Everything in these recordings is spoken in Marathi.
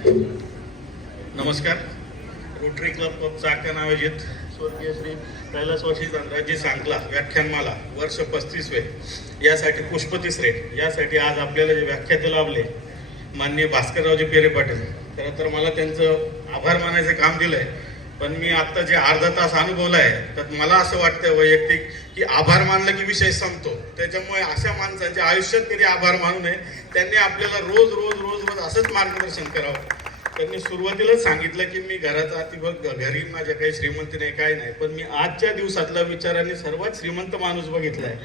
नमस्कार. रोटरी क्लब ऑफ चाकण आयोजित स्वर्गीय श्री कैलासवासी धनराजजी सांगला व्याख्यानमाला वर्ष 35वे यासाठी पुष्प तिसरे यासाठी आज आपल्याला जे व्याख्याते लाभले माननीय भास्कररावजी पेरे पाटील, खरं तर मला त्यांचं आभार मानायचं काम दिलंय. पण मी आता जे अर्धा तास अनुभवला आहे तर मला असं वाटतं वैयक्तिक की आभार मानलं की विषय संपतो. त्याच्यामुळे अशा माणसांच्या आयुष्यात कधी आभार मानू नये. त्यांनी आपल्याला रोज रोज रोज रोज असंच मार्गदर्शन करावं. त्यांनी सुरुवातीलाच सांगितलं की मी घरी माझ्या काही श्रीमंती नाही, काय नाही, पण मी आजच्या दिवसातल्या विचारांनी सर्वात श्रीमंत माणूस बघितलाय.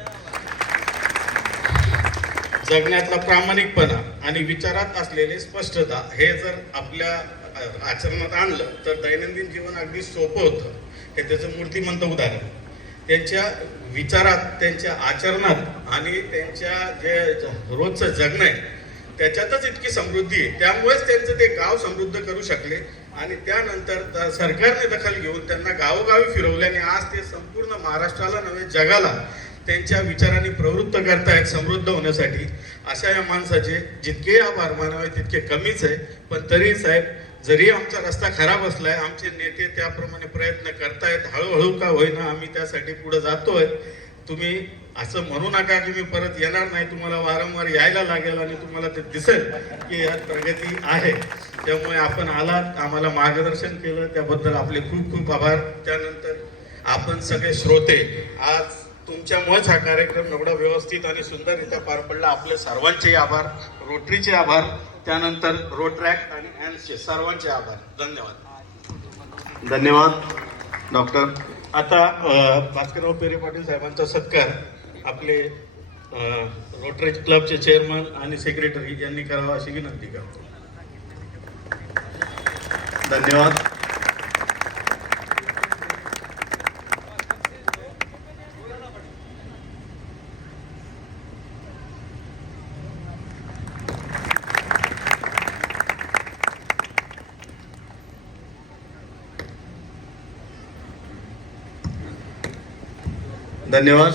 जगण्यातला प्रामाणिकपणा आणि विचारात असलेले स्पष्टता हे जर आपल्या आचरणात आणलं तर दैनंदिन जीवन अगदी सोपं होतं. हे त्याचं मूर्तिमंत उदाहरण. त्यांच्या विचारात, त्यांच्या आचरणात आणि त्यांच्या जे रोजचं जगणं आहे त्याच्यातच इतकी समृद्धी आहे. त्यामुळेच त्यांचं ते गाव समृद्ध करू शकले आणि त्यानंतर सरकारने दखल घेऊन त्यांना गावोगावी फिरवल्याने आज ते संपूर्ण महाराष्ट्राला नव्हे जगाला त्यांच्या विचारांनी प्रवृत्त करतायत समृद्ध होण्यासाठी. अशा या माणसाचे जितके आभार मानावे तितके कमीच आहे. पण तरी साहेब, जरी आमचा रस्ता खराब असलाय, आमचे नेते त्याप्रमाणे प्रयत्न करतायत. हळूहळू का होईना आम्ही त्यासाठी पुढे जातोय. तुम्ही असं म्हणू नका की मी परत येणार नाही. तुम्हाला वारंवार यायला लागेल आणि तुम्हाला ते दिसेल की यात प्रगती आहे. त्यामुळे आपण आलात, आम्हाला मार्गदर्शन केलं, त्याबद्दल आपले खूप खूप आभार. त्यानंतर आपण सगळे श्रोते, आज तुमच्यामुळेच हा कार्यक्रम एवढा व्यवस्थित आणि सुंदररित्या पार पडला. आपले सर्वांचे आभार, रोटरीचे आभार, त्यानंतर रोट्रॅक्ट आणि हँड्सचे सर्वांचे आभार. धन्यवाद. धन्यवाद डॉक्टर. आता भास्करराव पेरे पाटील साहेबांचा सत्कार आपले रोटरी क्लबचे चेअरमन आणि सेक्रेटरी यांनी करावा अशी विनंती करतो. धन्यवाद. धन्यवाद.